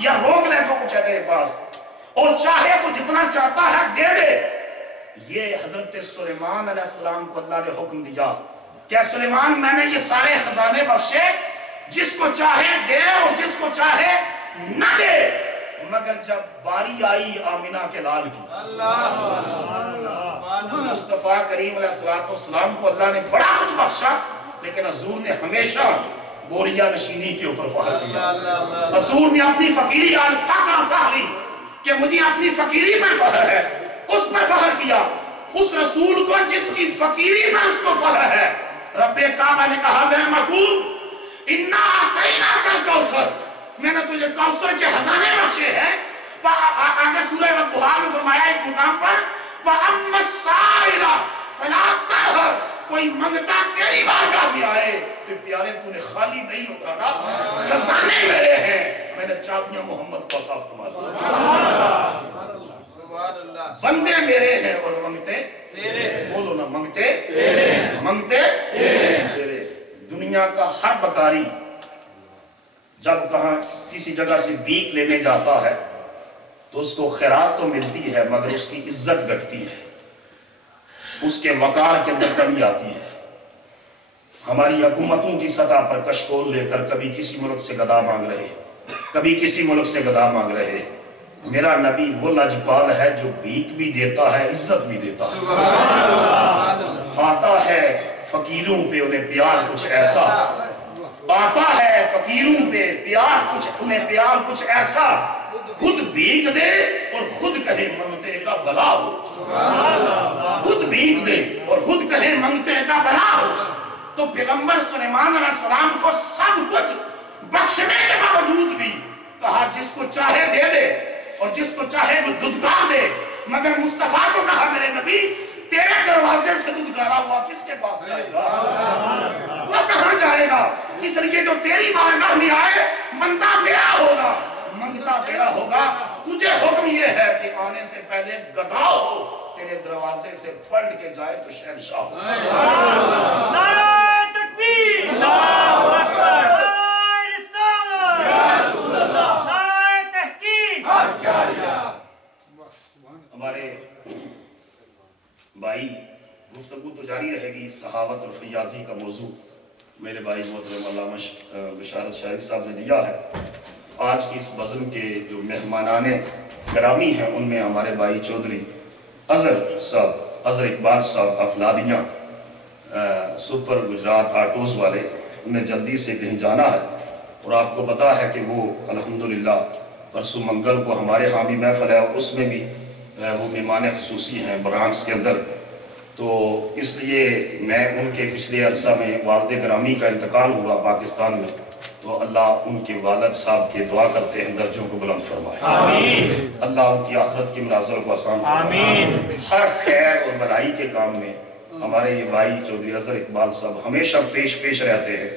یا روک لے جو کچھ ہے تیرے پاس، اور چاہے تو جتنا چاہتا ہے دے دے۔ یہ حضرت سلیمان علیہ السلام کو اللہ نے حکم دیا کہ سلیمان میں نے یہ سارے خزانے بخشے، جس کو چاہے دے اور جس کو چاہے نہ دے، مگر جب باری آئی آمینہ کے لال کی، مصطفیٰ کریم علیہ السلام کو اللہ نے بڑا کچھ بخشا، لیکن حضور نے ہمیشہ بوریا نشینی کے اوپر فخر کیا۔ حضور نے اپنی فقیری الفقر فخری کہ مجھے اپنی فقیری پر فخر ہے، اس پر فخر کیا، اس رسول کو جس کی فقیری پر اس کو فخر ہے۔ رب کعبہ نے کہا میرے محبوب اِنَّا أَعْطَيْنَاكَ الْكَوْثَرَ، میں نے تجھے کوثر کے خزانے بخشے ہیں۔ آگے سورہ والضحیٰ میں فرمایا ایک مقام پر وَأَمَّا السَّائِلَ فَلَا تَنْهَرْ، کوئی منگتا تیری بارگاہ میں آئے تو پیارے تو نے خالی نہیں لوٹانا، خزانے میرے ہیں، میں نے چابیاں محمد کو عطا فرما دی۔ بندے میرے ہیں اور منگتے تیرے، بولو نا منگتے تیرے، منگتے تیرے۔ دنیا کا ہر بکاری جب کہاں کسی جگہ سے بھیک لینے جاتا ہے تو اس کو خیرات تو ملتی ہے مگر اس کی عزت گھٹتی ہے، اس کے وقار کے اندر کمی آتی ہے۔ ہماری حکومتوں کی سطح پر کشکول لے کر کبھی کسی ملک سے گدا مانگ رہے، کبھی کسی ملک سے گدا مانگ رہے۔ میرا نبی وہ لجپال ہے جو بھیک بھی دیتا ہے، عزت بھی دیتا ہے، آتا ہے فقیروں پہ انہیں پیار کچھ ایسا، آتا ہے فقیروں پہ انہیں پیار کچھ ایسا، خود بھیک دے اور خود کہے منگتے کا بلا ہو، خود بھیک دے اور خود کہے منگتے کا بلا ہو۔ تو پیغمبر سلیمان علیہ السلام کو سب کچھ بخشنے کے باوجود بھی کہا جس کو چاہے دے دے اور جس کو چاہے وہ دودھگار دے، مگر مصطفیٰ کو کہا میرے نبی تیرے دروازے سے دودھگارا ہوا کس کے پاس جائے گا، وہ کہاں جائے گا؟ اس لیے جو تیری بارگاہ میں آئے بندہ میرا ہوگا، منگتا تیرا ہوگا۔ تجھے حکم یہ ہے کہ آنے سے پہلے گدا ہو، تیرے دروازے سے پلٹ کے جائے تو شہنشاہ ہو۔ نعرہ تکبیر، اللہ اکبر، نعرہ رسالت، یا رسول اللہ، نعرہ تحقیق، ہمارے بھائی گفتگو تو جاری رہے گی، صحاوت اور فیاضی کا موضوع میرے بھائی محترم علامہ بشارت شاہی صاحب نے دیا ہے۔ آج کی اس بزم کے جو مہمانان گرامی ہیں ان میں ہمارے بھائی چودھری اظہر صاحب، اظہر اقبال صاحب افلادیاں سپر گجرات آٹوز والے، انہیں جلدی سے کہیں جانا ہے اور آپ کو پتا ہے کہ وہ الحمدللہ پرسوں منگل کو ہمارے ہاں بھی محفل ہے اور اس میں بھی وہ مہمان خصوصی ہیں برانس کے اندر، تو اس لیے میں ان کے پچھلے عرصہ میں والد گرامی کا انتقال ہوا پاکستان میں، تو اللہ ان کے والد صاحب کے دعا کرتے ہیں درجوں کو بلند فرمائے، آمین، اللہ ان کی آخرت کی منازل کو آسان فرمائے، آمین۔ ہر خیر اور بھلائی کے کام میں ہمارے یہ بھائی چودھری اظہر اقبال صاحب ہمیشہ پیش رہتے ہیں،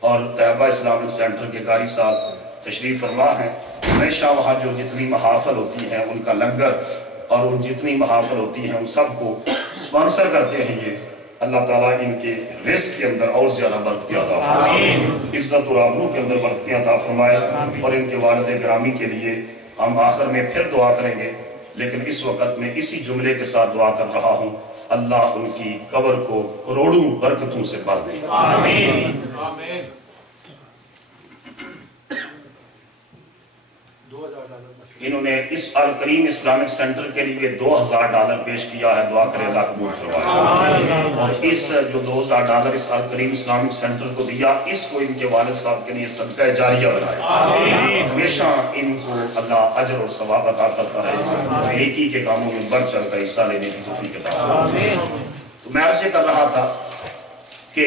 اور طیبہ اسلامک سینٹر کے قاری صاحب تشریف فرما ہیں، ہمیشہ وہاں جو جتنی محافل ہوتی ہیں ان کا لنگر اور ان جتنی محافل ہوتی ہیں ان سب کو سپانسر کرتے ہیں۔ یہ اللہ تعالیٰ ان کے رزق کے اندر اور زیادہ برکتیں عطا فرمائے، عزت اور آبرو کے اندر برکتیں عطا فرمائے، اور ان کے والد گرامی کے لیے ہم آخر میں پھر دعا کریں گے، لیکن اس وقت میں اسی جملے کے ساتھ دعا کر رہا ہوں، اللہ ان کی قبر کو کروڑوں برکتوں سے بھر دے، آمین۔ انہوں نے اس الکریم اسلامک سینٹر کے لیے $2000 پیش کیا ہے، دعا کرے اللہ قبول فرمائے، اور اس جو $2000 اس الکریم اسلامک سینٹر کو دیا، اس کو ان کے والد صاحب کے لیے صدقہ جاریہ بنائے، ہمیشہ ان کو اللہ اجر اور ثواب عطا کرتا رہے، نیکی کے کاموں میں بڑھ چڑھ کر حصہ لینے کی توفیق عطا فرمائے۔ تو میں عرض کر رہا تھا کہ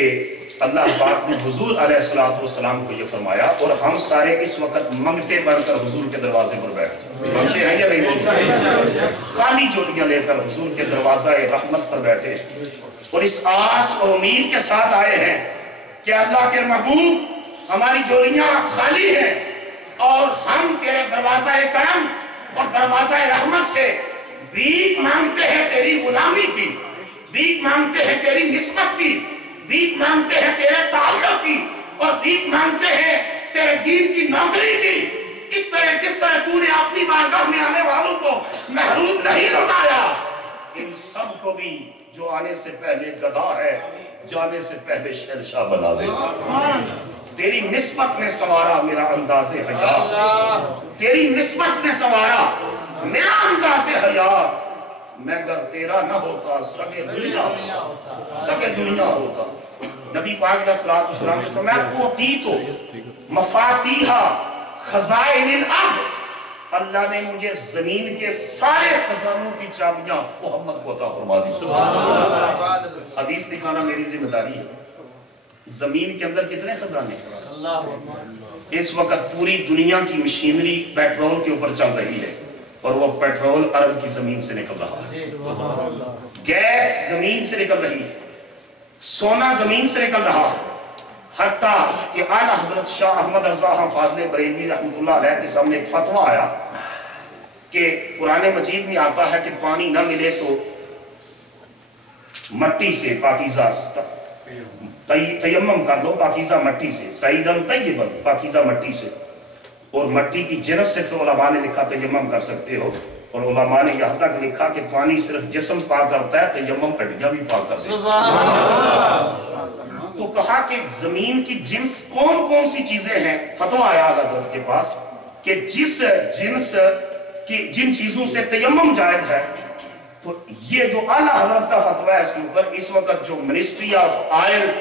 اللہ پاک نے حضور علیہ السلام کو یہ فرمایا، اور ہم سارے اس وقت منگتے بن کر حضور کے دروازے پر بیٹھے، منگتے ہیں یا نہیں بولتے، خالی جوڑیاں لے کر حضور کے دروازہ رحمت پر بیٹھے، اور اس آس اور امید کے ساتھ آئے ہیں کہ اللہ کے محبوب ہماری جوڑیاں خالی ہیں اور ہم تیرے دروازہ کرم اور دروازہ رحمت سے بھیک مانگتے ہیں تیری غلامی کی، بھیک مانگتے ہیں تیری نسبت کی، بھیک مانگتے ہیں تیرے تعلق کی، اور بھیک مانگتے ہیں تیرے دین کی نوکری کی۔ اس طرح जिस तरह तूने अपनी बारगाह में आने वालों को महरूम नहीं लौटाया, इन सब को भी जो आने से पहले गधा है जाने से पहले शहंशाह बना दे। तेरी निस्बत ने संवारा मेरा अंदाज़े हया, तेरी निस्बत ने संवारा मेरा अंदाज़े हया। मैं अगर तेरा न होता सगे दुनिया होता। नबी पाक अलैहिस्सलातु वस्सलाम ने फरमाया तो मफातीहा खज़ाइनिल अर्द, अल्लाह ने मुझे जमीन के सारे खजानों की चाबियां मोहम्मद को अता फरमा दी। हदीस दिखाना मेरी जिम्मेदारी है। जमीन के अंदर कितने खजाने? इस वक्त पूरी दुनिया की मशीनरी पेट्रोल के ऊपर चल रही है और वो पेट्रोल अरब की जमीन से निकल रहा है, गैस जमीन से निकल रही है, सोना जमीन से निकल रहा है। हत्ता कि आला हजरत शाह अहमद रज़ा फाज़िल बरेलवी रहमतुल्लाह अलैह के सामने एक फतवा आया कि कुरान मजीद में आता है कि पानी न मिले तो मट्टी से पाकीज़ा तयम्मुम कर लो, पाकीज़ा मट्टी से, सईदन तय्यबन, पाकीज़ा मट्टी से। और मट्टी की जिनस से तो उलमा ने लिखा तयम्मुम कर सकते हो, और उलमा ने यहाँ तक लिखा कि पानी सिर्फ जिस्म पाक करता है, तयम्मुम हड्डियां भी पाक करती है। तो कहा कि जमीन की जिन्स कौन कौन सी चीजें हैं, फतवा आया हजरत के पास कि जिस जिन्स की जिन चीजों से तयम्मुम जायज है। तो ये जो आला हजरत का फतवा है इसके ऊपर, इस वक्त जो ministry of oil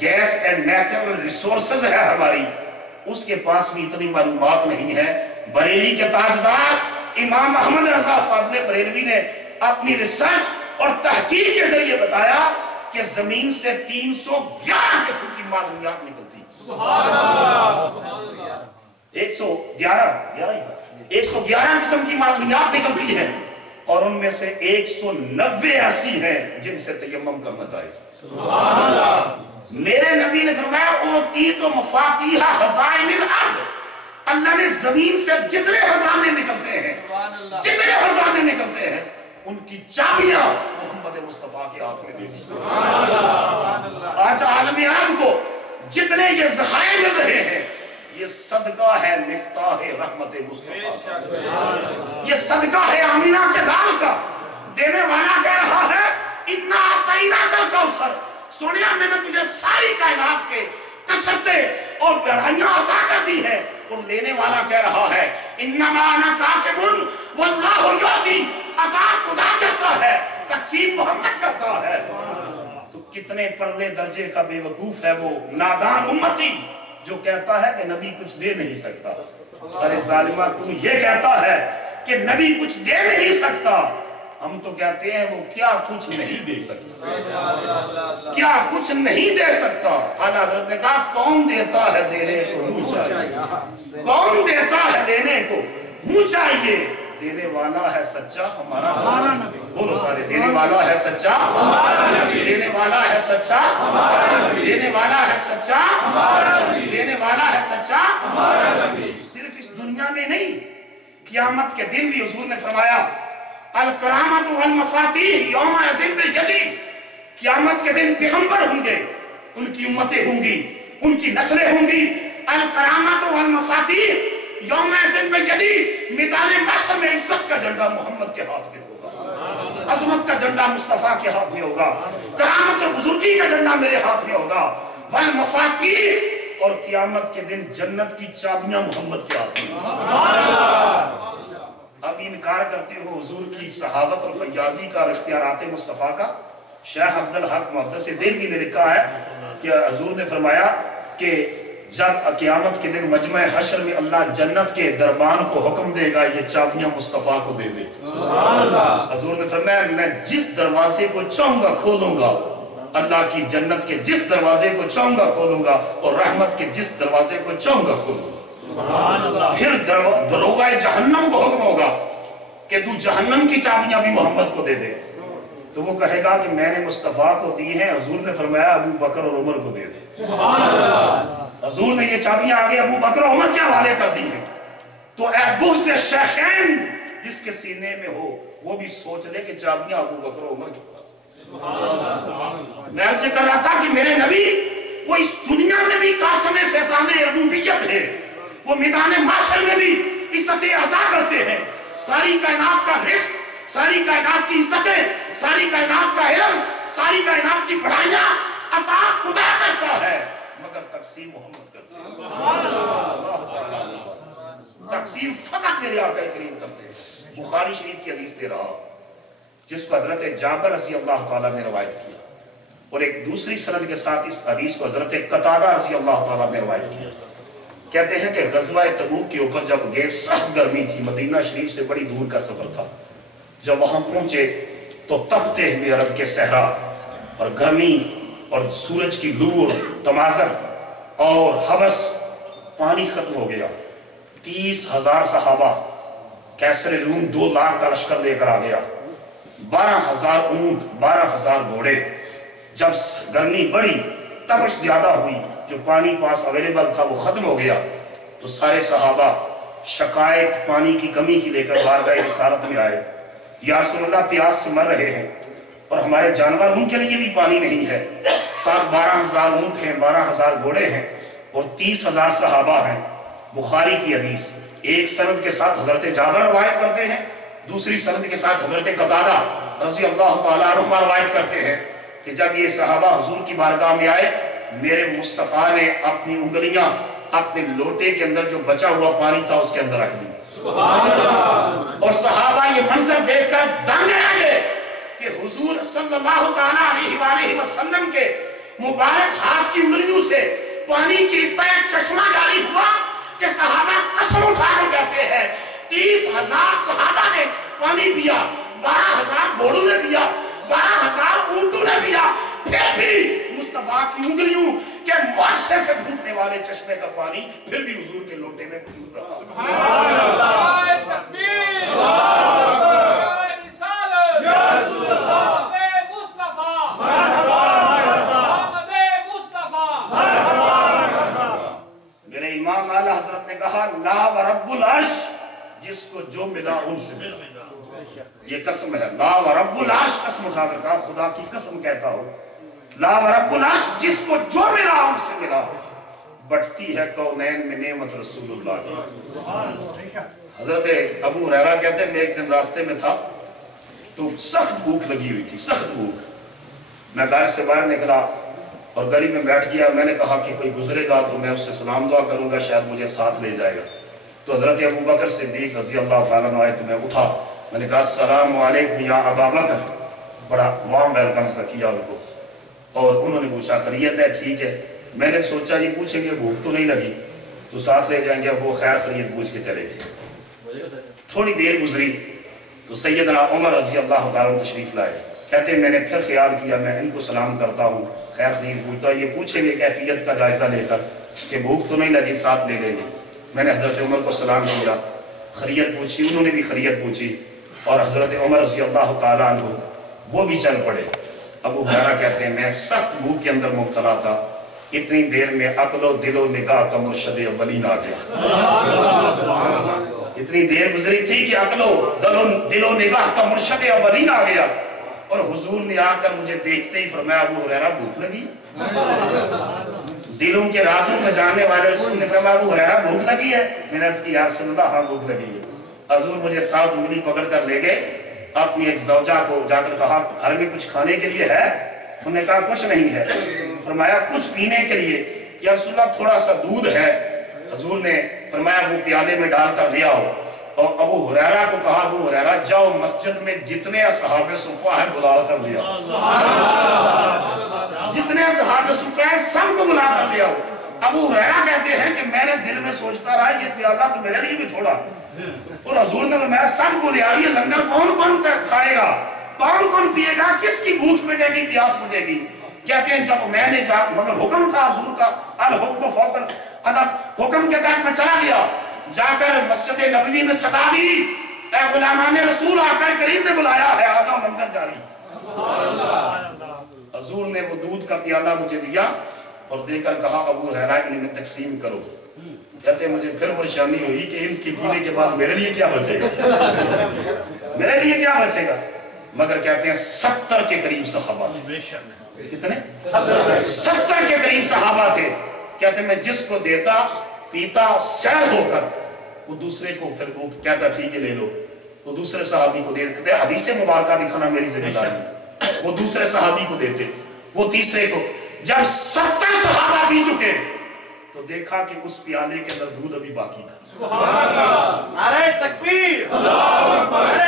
gas and natural resources है हमारी, उसके पास भी इतनी मालूमात नहीं है। बरेली के ताजदार इमाम अहमद रज़ा फाज़िल बरेलवी ने अपनी रिसर्च और तहकीक के जरिए बताया कि जमीन से 311 किस्म की मालूमात निकलती, 111 किस्म की मालूमात निकलती है, और उनमें से 190 ऐसी हैं जिनसे तयम्मुम करना जायज़। मेरे नबी ने फरमाया ओती तो मफातीहा खज़ाइनिल अर्द, अल्लाह ने जमीन से जितने खजाने निकलते हैं, जितने खजाने निकलते हैं, उनकी चाबियां मोहम्मद मुस्तफा के हाथ में दी। आज आलम अरब को जितने ये ज़खायर मिल रहे हैं, ये सदका है मिफ्ताह रहमत मुस्तफा, ये सदका है आमीना के लाल का। देने वाला कह रहा है इन्ना आतैना कल कौसर, सोनिया मैंने तुझे सारी कायनात के कसरते और बढ़ाइयां अता कर दी है। और लेने वाला कह रहा है इन्नमा अना कासिबुन वल्लाहु युती, अता खुदा करता है, तकसीम मोहम्मद करता है। तो कितने परले दर्जे का बेवकूफ है वो नादान उम्मती जो कहता है कि नबी कुछ दे नहीं सकता। अरे जालिमा, तू ये कहता है कि नबी कुछ दे नहीं सकता, हम तो कहते हैं वो क्या कुछ नहीं दे सकता, क्या कुछ नहीं दे सकता। आला हज़रत ने कहा कौन देता है देने को मुँह चाहिए, कौन देता है देने को मुँह चाहिए। देने वाला है सच्चा हमारा नबी, बोलो सारे, देने वाला है सच्चा हमारा नबी, देने वाला है सच्चा हमारा नबी, देने वाला है सच्चा हमारा नबी, देने वाला है सच्चा हमारा नबी। सिर्फ इस दुनिया में नहीं, क़यामत के दिन भी हुजूर ने फरमाया अल करामत वल मफातीह यौमा यज़िन बिल यदी, क़यामत के दिन पैगंबर होंगे, उनकी उम्मतें होंगी, उनकी नस्लें होंगी। अल करामत वल मफातीह यौमा यज़िन बिल यदी, मैदान महशर में इज्जत का झंडा मोहम्मद के हाथ में होगा, अज़मत का झंडा मुस्तफा के हाथ में होगा, करामत और बुजुर्गी का झंडा मेरे हाथ में होगा। वल मफातीह, और क़यामत के दिन जन्नत की चाबियां मोहम्मद के हाथ में। अब इनकार करते हो हुजूर की सहाबत और फयाजी का और इख्तियारात मुस्तफ़ा का। शेख अब्दुल हक मुहद्दिस दिल्ली ने लिखा है कि हुजूर ने फरमाया कि जब क़यामत के दिन मजमे हशर में अल्लाह जन्नत के दरबान को हुक्म देगा ये चाबियां मुस्तफ़ा को दे दे। हुजूर ने फरमाया मैं जिस दरवाजे को चाहूंगा खोलूंगा, अल्लाह की जन्नत के जिस दरवाजे को चाहूंगा खोलूंगा, और रहमत के जिस दरवाजे को चाहूंगा खोलूंगा। फिर दरोगा जहन्नम को हुक्म होगा कि तू जहन्नम की चाबियां भी मोहम्मद को दे दे। तो वो कहेगा कि मैंने मुस्तफा को दी हैं, हुजूर ने फरमाया अबू बकर और उमर को दे दे। हुजूर ने ये चाबियां आगे अबू बकर और उमर के हवाले कर दी हैं। तो अबू से शेखैन जिसके सीने में हो वो भी सोच ले कि चाबियां अबू बकर और उमर के पास। मैं ऐसे कर रहा था कि मेरे नबी वो इस दुनिया में भी कासम फैजाने रबूबियत है, वो मैदान माशर में भी इज्जत सारी कायनात का रिस्क, सारी कायनात की इज्जतें, सारी कायनात का इल्म, सारी कायनात की बढ़ाइयां अता खुदा करता है, मगर तकसीम मोहम्मद करते हैं। तकसीम फकत मेरे आका करीम करते हैं। बुखारी शरीफ की हदीस दे रहा जिसको हजरत जाबर रज़ी अल्लाह ताला ने रवायत किया, और एक दूसरी सनद के साथ इस हदीस को हजरत कतादा रज़ी अल्लाह ताला ने रवायत किया। कहते हैं कि गज़वा तबूक के ऊपर जब गए, सख्त गर्मी थी, मदीना शरीफ से बड़ी दूर का सफर था। जब वहां पहुंचे तो तपते हुए अरब के सहरा और गर्मी और सूरज की लू और तमाज़र और हवस, पानी खत्म हो गया। 30,000 सहाबा, कैसर रूम 2 लाख का लश्कर लेकर आ गया, 12,000 ऊंट, 12,000 घोड़े। जब गर्मी बढ़ी, तपश ज्यादा हुई, जो पानी पास अवेलेबल था वो खत्म हो गया, तो सारे सहाबा शिकायत पानी की कमी की लेकर बारगाह रिसालत में आए। या रसूलल्लाह, प्यास से मर रहे हैं और हमारे जानवर, उनके लिए भी पानी नहीं है। साथ 12,000 ऊंट हैं, 12,000 घोड़े हैं और 30,000 सहाबा हैं। बुखारी की हदीस एक सनद के साथ हजरत जाबर रवायत करते हैं, दूसरी सनद के साथ हजरत कतादा रज़ी अल्लाह ताला अन्हु रवायत करते हैं कि जब ये सहाबा हुजूर की बारगाह में आए, मेरे मुस्तफ़ा ने अपनी उंगलियां अपने लोटे के अंदर जो बचा हुआ पानी था उसके अंदर रख दी। और सहाबा ये मंजर देखकर दंग रह गए कि हुजूर सल्लल्लाहु अलैहि वसल्लम के मुबारक हाथ की उंगलियों से पानी की इस तरह चश्मा जारी हुआ कि सहाबा कसम उठाकर कहते हैं 30,000 सहाबा ने पानी पिया, 12,000 घोड़ों ने पिया, 12,000 ऊंटों ने पिया, फिर भी मुस्तफा की उंगलियों के मुआशे से फूटने वाले चश्मे का पानी फिर भी हुजूर के लोटे में मौजूद रहा। मेरे इमाम आला हजरत ने कहा, ला व रब्बुल अर्श, जिसको जो मिला उनसे मिला। ये कसम है, ला व रब्बुल अर्श, कसम उठाकर कहा, खुदा की कसम कहता हूं, ला व रब्बुल अर्श, जिसको जो मिला उनसे मिला। बढ़ती है कौनैन में नेमत रसूलुल्लाह की। हजरत अबू हुरैरा कहते हैं, मैं एक दिन रास्ते में था तो सख्त भूख लगी हुई थी, सख्त भूख। मैं घर से बाहर निकला और गली में बैठ गया। मैंने कहा कि कोई गुजरेगा तो मैं उससे सलाम दुआ करूंगा, शायद मुझे साथ ले जाएगा। तो हजरत अबू बकर सिद्दीक रज़ी अल्लाह ताला अन्हु आए तो मैं उठा, मैंने कहा अस्सलामु अलैकुम या अबा बकर, बड़ा वार्म वेलकम किया उनको। और उन्होंने पूछा खैरियत है? ठीक है। मैंने सोचा ये पूछेंगे भूख तो नहीं लगी तो साथ ले जाएंगे, वो खैर खैरियत पूछ के चले गए। थोड़ी देर गुजरी तो सैयदना उमर रज़ी अल्लाह ताला तशरीफ लाए। कहते मैंने फिर ख्याल किया मैं इनको सलाम करता हूँ, खैर खैरियत पूछता, ये पूछेंगे कैफियत का जायजा लेकर कि भूख तो नहीं लगी, साथ ले लेंगे। मैंने हजरत उमर को सलाम किया, खैरियत पूछी, उन्होंने भी खैरियत पूछी और हजरत उमर रज़ी अल्लाह ताला अन्हु वो भी चल पड़े। अबू हुरैरा कहते हैं मैं सख्त भूख के अंदर मुब्तला था, इतनी देर में अक्लो दिलो निगाह का मुर्शद अव्वलीन आ गया। इतनी देर गुजरी थी कि अक्लो दिलो निगाह का मुर्शद अव्वलीन आ गया और हुजूर ने आकर मुझे देखते ही फरमाया, अबू हुरैरा भूख लगी? दिलों के राज़ों में जानने वाले रसूल ने फरमाया, अबू हुरैरा भूख लगी है? मैंने अर्ज़ की, या रसूलल्लाह, हाँ भूख लगी है। हुजूर मुझे साथ उंगली पकड़ कर ले गए, अपनी एक ज़ौजा को जाकर कहा, घर में कुछ खाने के लिए है? उन्होंने कहा कुछ नहीं है। फरमाया कुछ पीने के लिए? या रसूलल्लाह थोड़ा सा दूध है। हुजूर ने फरमाया वो प्याले में डालकर ले आओ। और अबू हुरैरा को कहा, अबू हुरैरा जाओ मस्जिद में जितने असहाबे सुफ़ा हैं बुला कर ले आओ, जितने असहाबे सुफ़ा हैं सबको बुला कर ले आओ। अबू हुरैरा कहते हैं कि मैंने दिल में सोचता रहा ये प्याला तो मेरे लिए भी थोड़ा, और हुजूर ने फरमाया सबको ले आओ, ये लंगर कौन कौन खाएगा, कौन कौन पिएगा, किसकी भूख मिटेगी, प्यास बुझेगी? कहते हैं जब मैंने मगर हुक्म था हुजूर का, अल हुक्म फौकल अदब, हुक्म के तहत मैं चला गया, जाकर मस्जिद नबवी में सदा दी, ए गुलामाने रसूल आका करीम ने बुलाया है, आ जाओ लंगर जारी। हुजूर ने वो दूध का प्याला मुझे दिया और देकर कहा, अबू हुरैरा इनमें तकसीम करो। कहते मुझे फिर परेशानी हुई कि इनके पीने के बाद मेरे लिए क्या बचेगा, मेरे लिए क्या बचेगा? मगर कहते हैं 70 के करीब सहाबा थे। कितने? 70 के करीब सहाबा थे। कहते मैं जिसको देता पीता सैर होकर वो दूसरे को फिर वो कहता ठीक है ले लो। तो दूसरे सहाबी को देते, हदीस मुबारका दिखाना मेरी जिम्मेदारी है, वो दूसरे सहाबी को देते, वो तीसरे को। जब 70 सहाबा पी चुके तो देखा कि उस प्याले के अंदर दूध अभी बाकी था। नारे तकबीर, अल्लाहू अकबर।